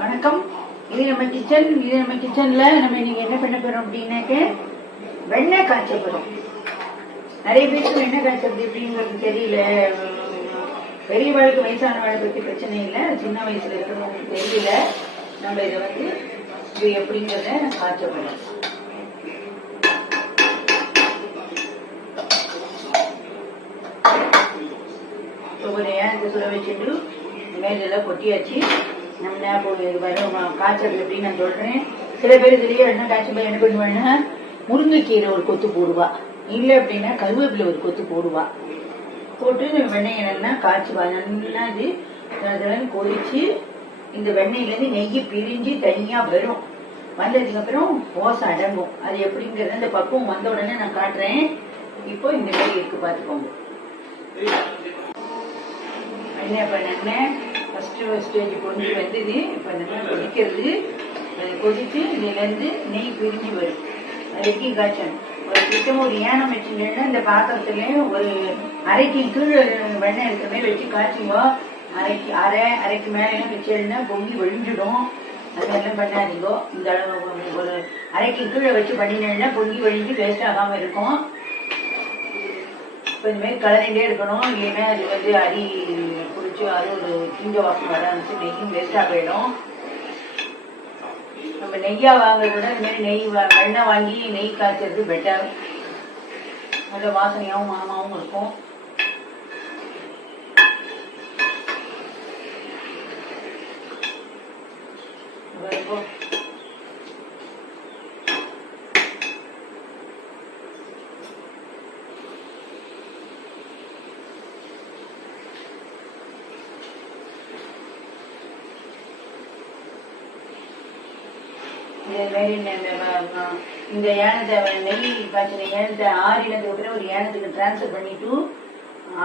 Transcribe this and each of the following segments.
வணக்கம். இது நம்ம கிச்சன்ல நம்ம இன்னைக்கு என்ன பண்ண போறோம் அப்படின்னாக்க வெண்ணெய் காய்ச்ச போறோம். நிறைய பேருக்கு வெண்ணெய் காய்ச்சது எப்படிங்கிறது தெரியல. பெரியவாளுக்கு வயசானவாளை பத்தி பிரச்சனை இல்லை, சின்ன வயசுல இருக்கிறவங்களுக்கு தெரியல. நம்ம இதை இது எப்படிங்கிறத காய்ச்ச போறோம். ஒரு ஏன் சுட வச்சுட்டு மேலெல்லாம் கொட்டியாச்சு. நம்ம காய்ச்சல் எப்படி நான் சொல்றேன். சில பேர் இதுலயே என்ன காய்ச்சல் என்ன பண்ணுவாங்கன்னா முருங்கைக்கீரை ஒரு கொத்து போடுவா, இல்லை அப்படின்னா கருவேப்பிலை ஒரு கொத்து போடுவா. போட்டு வெண்ணெயை நல்லா காய்ச்சுவா. நல்லா இது கொதிச்சு இந்த வெண்ணெயிலேருந்து நெய்யை பிரிஞ்சு தனியா வரும். வந்ததுக்கு அப்புறம் ஓசை அடங்கும். அது எப்படிங்கிறது அந்த பக்குவம் வந்த உடனே நான் காட்டுறேன். இப்போ இந்த மாதிரி இருக்கு பார்த்துக்கோங்க. என்ன பண்ண ஃபர்ஸ்ட் ஸ்டேஜ் கொண்டு வந்தது. இப்போ நல்லா கொதிக்கிறது. அது கொதிச்சு இதுலேருந்து நெய் பிரிஞ்சு வரும். அதுக்கு காய்ச்சணும். ஒரு கிட்டம் ஒரு ஏனம் வச்சுட்டேன்னா இந்த பாத்திரத்துலேயும் ஒரு அரைக்கு கீழே வெண்ணெய் இருக்கிற மாதிரி வச்சு காய்ச்சிங்கோ. அரைக்கு மேலே வச்சுன்னா பொங்கி வழிஞ்சிடும். அதெல்லாம் பண்ணாதீங்கோ. இந்த அளவு ஒரு அரைக்கு கீழே வச்சு பண்ணினேன்னா பொங்கி வழிஞ்சு வேஸ்ட் ஆகாமல் இருக்கும். இப்போ இந்த மாதிரி கலரிண்டே இருக்கணும். இல்லைன்னா அது அரி பிடிச்சி அது ஒரு தீஞ்ச வாசம் வர ஆரம்பிச்சு நெய்யும் வேஸ்டாக போயிடும். நம்ம நெய்யா வாங்குறத விட இந்த மாதிரி வெண்ணெய் வாங்கி நெய் காய்ச்சறது பெட்டர். நல்ல வாசனையாகவும் மனமாகவும் இருக்கும். இந்த ஏனத்தை நெய் காய்ச்சின ஏனத்தை ஆறினதுக்கு அப்புறம் ஒரு ஏனத்துக்கு டிரான்ஸ்ஃபர் பண்ணிட்டு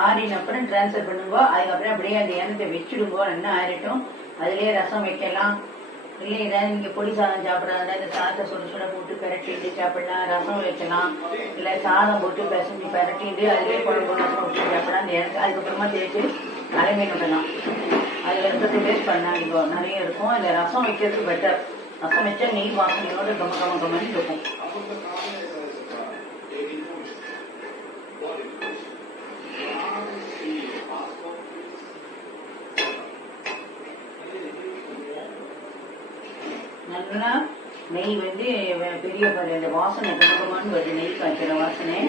ஆறின அப்புறம் டிரான்ஸ்ஃபர் பண்ணுங்க. அதுக்கப்புறம் அப்படியே அந்த ஏனத்தை வச்சுடுங்கோ. நல்லா ஆறிட்டும். அதுலயே ரசம் வைக்கலாம். இல்லை ஏதாவது நீங்க பொடி சாதம் சாப்பிடாத இந்த சாதத்தை சுட போட்டு பிரட்டிட்டு சாப்பிடலாம். ரசம் வைக்கலாம். இல்லை சாதம் போட்டு பிசைஞ்சு பிரட்டிட்டு அதுலேயே குழம்பு ரசம் விட்டு சாப்பிடலாம். அந்த ஏனத்தை அதுக்கப்புறமா தேய்ச்சி அரைமீன் விடலாம். அதில் ரசத்தை வேஸ்ட் பண்ணாங்க நிறைய இருக்கும். அதில் ரசம் வைக்கிறது பெட்டர். ரசம் வச்சா நெய் வாசனையோட கமன்னு இருக்கும். நல்லா நெய் பெரிய இந்த வாசனை கமகமான்னு வருது. நெய் காய்ச்சிற வாசனை